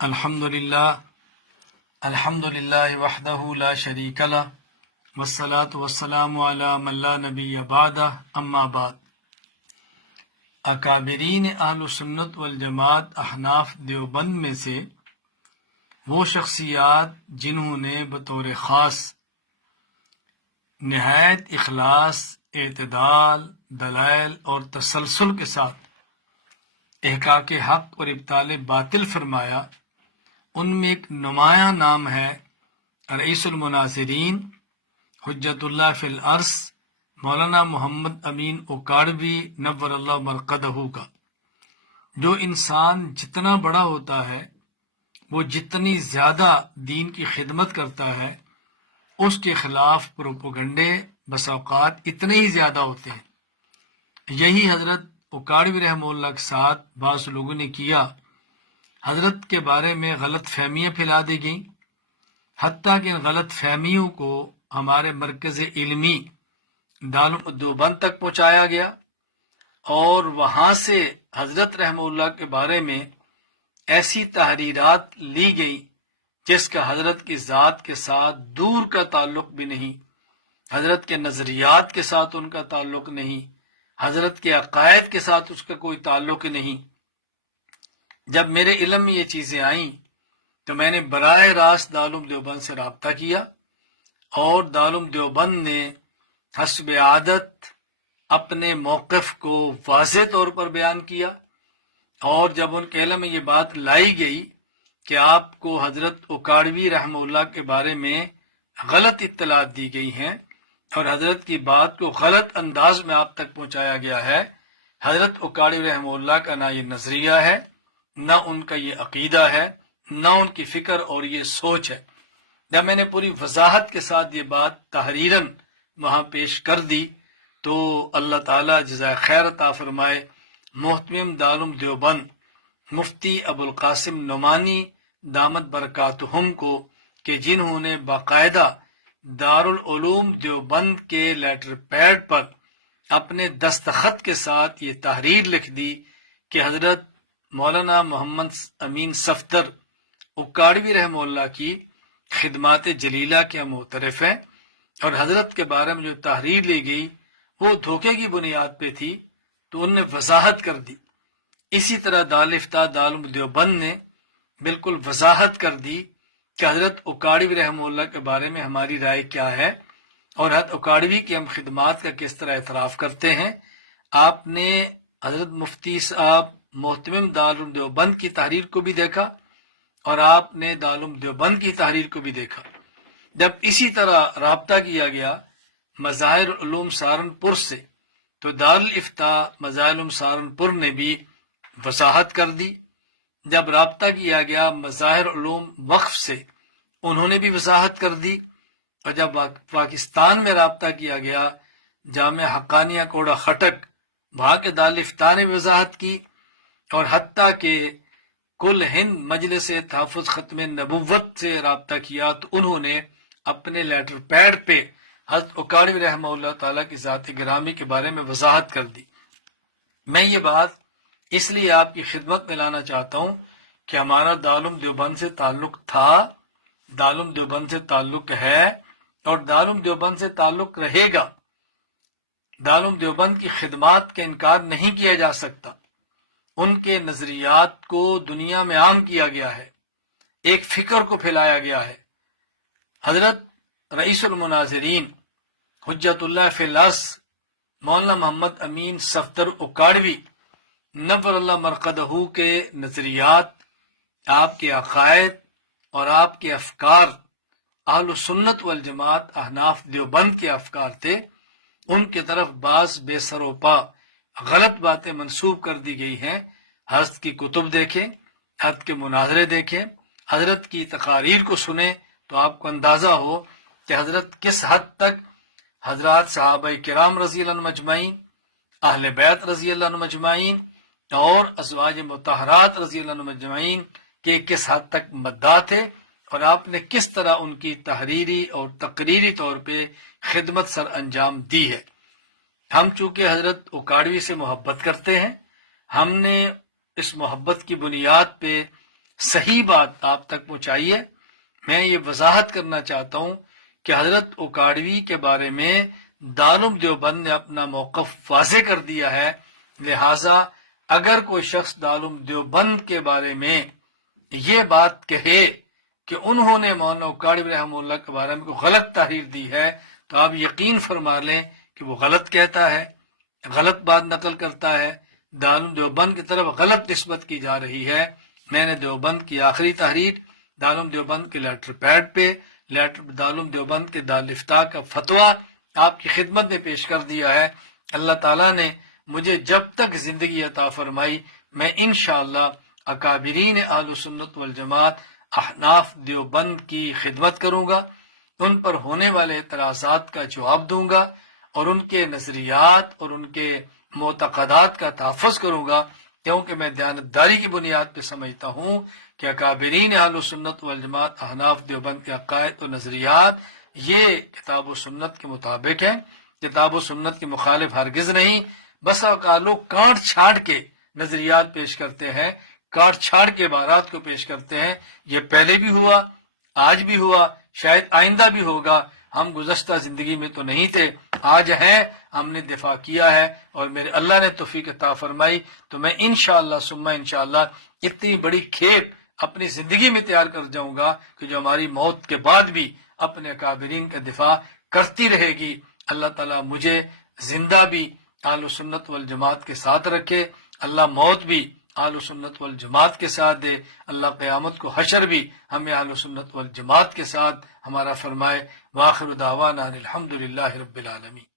الحمدللہ وحدہ لا شریک لہ والصلاة والسلام علی من لا نبی بعدہ اما بعد۔ اکابرین اہل سنت والجماعت احناف دیوبند میں سے وہ شخصیات جنہوں نے بطور خاص نہایت اخلاص، اعتدال، دلائل اور تسلسل کے ساتھ احقاق حق اور ابطال باطل فرمایا، ان میں ایک نمایاں نام ہے رئیس المناظرین حجت اللہ فی الارض مولانا محمد امین اکاڑوی نور اللہ مرقدہ کا۔ جو انسان جتنا بڑا ہوتا ہے وہ جتنی زیادہ دین کی خدمت کرتا ہے، اس کے خلاف پروپیگنڈے بسا اوقات اتنے ہی زیادہ ہوتے ہیں۔ یہی حضرت اکاڑوی رحمہ اللہ کے ساتھ بعض لوگوں نے کیا۔ حضرت کے بارے میں غلط فہمیاں پھیلا دی گئیں، حتیٰ کہ ان غلط فہمیوں کو ہمارے مرکز علمی دارالعلوم دیوبند تک پہنچایا گیا، اور وہاں سے حضرت رحمہ اللہ کے بارے میں ایسی تحریرات لی گئی جس کا حضرت کی ذات کے ساتھ دور کا تعلق بھی نہیں، حضرت کے نظریات کے ساتھ ان کا تعلق نہیں، حضرت کے عقائد کے ساتھ اس کا کوئی تعلق نہیں۔ جب میرے علم میں یہ چیزیں آئیں تو میں نے براہ راست دارالعلوم دیوبند سے رابطہ کیا، اور دارالعلوم دیوبند نے حسب عادت اپنے موقف کو واضح طور پر بیان کیا، اور جب ان کے علم میں یہ بات لائی گئی کہ آپ کو حضرت اکاڑوی رحمہ اللہ کے بارے میں غلط اطلاعات دی گئی ہیں اور حضرت کی بات کو غلط انداز میں آپ تک پہنچایا گیا ہے، حضرت اکاڑوی رحمہ اللہ کا نہ یہ نظریہ ہے، نہ ان کا یہ عقیدہ ہے، نہ ان کی فکر اور یہ سوچ ہے۔ جب میں نے پوری وضاحت کے ساتھ یہ بات تحریراً وہاں پیش کر دی تو اللہ تعالیٰ جزائے خیر عطا فرمائے محتمم دارالعلوم دیوبند مفتی ابو القاسم نعمانی دامت برکاتہم کو، کہ جنہوں نے باقاعدہ دارالعلوم دیوبند کے لیٹر پیڈ پر اپنے دستخط کے ساتھ یہ تحریر لکھ دی کہ حضرت مولانا محمد امین صفدر اکاڑوی رحمہ اللہ کی خدمات جلیلہ کے ہم معترف ہیں، اور حضرت کے بارے میں جو تحریر لی گئی وہ دھوکے کی بنیاد پہ تھی، تو ان نے وضاحت کر دی۔ اسی طرح دارالفتاء دارالعلوم دیوبند نے بالکل وضاحت کر دی کہ حضرت اکاڑوی رحمہ اللہ کے بارے میں ہماری رائے کیا ہے، اور حضرت اکاڑوی کی ہم خدمات کا کس طرح اعتراف کرتے ہیں۔ آپ نے حضرت مفتی صاحب محتمم دارالعلوم دیوبند کی تحریر کو بھی دیکھا، اور آپ نے دارالعلوم دیوبند کی تحریر کو بھی دیکھا۔ جب اسی طرح رابطہ کیا گیا مظاہر علوم سہارنپور سے، تو دارالفتاء مظاہر علوم سہارنپور نے بھی وضاحت کر دی۔ جب رابطہ کیا گیا مظاہر علوم وقف سے، انہوں نے بھی وضاحت کر دی۔ اور جب پاکستان میں رابطہ کیا گیا جامعہ حقانیہ کوڑا خٹک، وہاں کے دارالفتاء نے بھی وضاحت کی، اور حتیٰ کہ کل ہند مجلس تحفظ ختم نبوت سے رابطہ کیا تو انہوں نے اپنے لیٹر پیڈ پہ حضرت اکاڑوی رحمہ اللہ تعالیٰ کی ذات گرامی کے بارے میں وضاحت کر دی۔ میں یہ بات اس لیے آپ کی خدمت میں لانا چاہتا ہوں کہ ہمارا دارالعلوم دیوبند سے تعلق تھا، دارالعلوم دیوبند سے تعلق ہے، اور دارالعلوم دیوبند سے تعلق رہے گا۔ دارالعلوم دیوبند کی خدمات کا انکار نہیں کیا جا سکتا، ان کے نظریات کو دنیا میں عام کیا گیا ہے، ایک فکر کو پھیلایا گیا ہے۔ حضرت رئیس المناظرین حجت اللہ فی الارض مولانا محمد امین صفدر اکاڑوی نور اللہ مرقدہ کے نظریات، آپ کے عقائد اور آپ کے افکار اہل سنت والجماعت احناف دیوبند کے افکار تھے۔ ان کی طرف بعض بے سر و پا غلط باتیں منسوب کر دی گئی ہیں۔ حضرت کی کتب دیکھیں، حضرت کے مناظرے دیکھیں، حضرت کی تقاریر کو سنیں، تو آپ کو اندازہ ہو کہ حضرت کس حد تک حضرات صحابہ کرام رضی اللہ عنہم اجمعین، اہل بیت رضی اللہ عنہم اجمعین، اور ازواج مطہرات رضی اللہ عنہم اجمعین کے کس حد تک مداح تھے، اور آپ نے کس طرح ان کی تحریری اور تقریری طور پہ خدمت سر انجام دی ہے۔ ہم چونکہ حضرت اکاڑوی سے محبت کرتے ہیں، ہم نے اس محبت کی بنیاد پہ صحیح بات آپ تک پہنچائیے۔ میں یہ وضاحت کرنا چاہتا ہوں کہ حضرت اکاڑوی کے بارے میں دارالعلوم دیوبند نے اپنا موقف واضح کر دیا ہے، لہٰذا اگر کوئی شخص دارالعلوم دیوبند کے بارے میں یہ بات کہے کہ انہوں نے مولانا اکاڑوی رحمہ اللہ کے بارے میں کوئی غلط تحریر دی ہے، تو آپ یقین فرما لیں کہ وہ غلط کہتا ہے، غلط بات نقل کرتا ہے، دارالعلوم دیوبند کی طرف غلط نسبت کی جا رہی ہے۔ میں نے دیوبند کی آخری تحریر دارالعلوم دیوبند کے لیٹر پیڈ پہ، دارالعلوم دیوبند کے دارالفتاح کا فتویٰ آپ کی خدمت میں پیش کر دیا ہے۔ اللہ تعالیٰ نے مجھے جب تک زندگی عطا فرمائی، میں انشاءاللہ اکابرین اہل سنت والجماعت احناف دیوبند کی خدمت کروں گا، ان پر ہونے والے اعتراضات کا جواب دوں گا اور ان کے نظریات اور ان کے معتقدات کا تحفظ کروں گا، کیونکہ میں دیانتداری کی بنیاد پہ سمجھتا ہوں کہ اکابرین اہل سنت والجماعت احناف دیوبند کے عقائد و نظریات یہ کتاب و سنت کے مطابق ہیں، کتاب و سنت کے مخالف ہرگز نہیں۔ بس اوقات لوگ کاٹ چھاٹ کے نظریات پیش کرتے ہیں، کاٹ چھاٹ کے عبارات کو پیش کرتے ہیں، یہ پہلے بھی ہوا، آج بھی ہوا، شاید آئندہ بھی ہوگا۔ ہم گزشتہ زندگی میں تو نہیں تھے، آج ہیں، ہم نے دفاع کیا ہے اور میرے اللہ نے توفیق عطا فرمائی تو میں انشاءاللہ ثم انشاءاللہ اتنی بڑی کھیپ اپنی زندگی میں تیار کر جاؤں گا کہ جو ہماری موت کے بعد بھی اپنے اکابرین کا دفاع کرتی رہے گی۔ اللہ تعالیٰ مجھے زندہ بھی اہل سنت والجماعت کے ساتھ رکھے، اللہ موت بھی اہل سنت والجماعت کے ساتھ دے، اللہ قیامت کو حشر بھی ہمیں اہل سنت والجماعت کے ساتھ ہمارا فرمائے۔ وآخر دعوانا الحمدللہ رب العالمین۔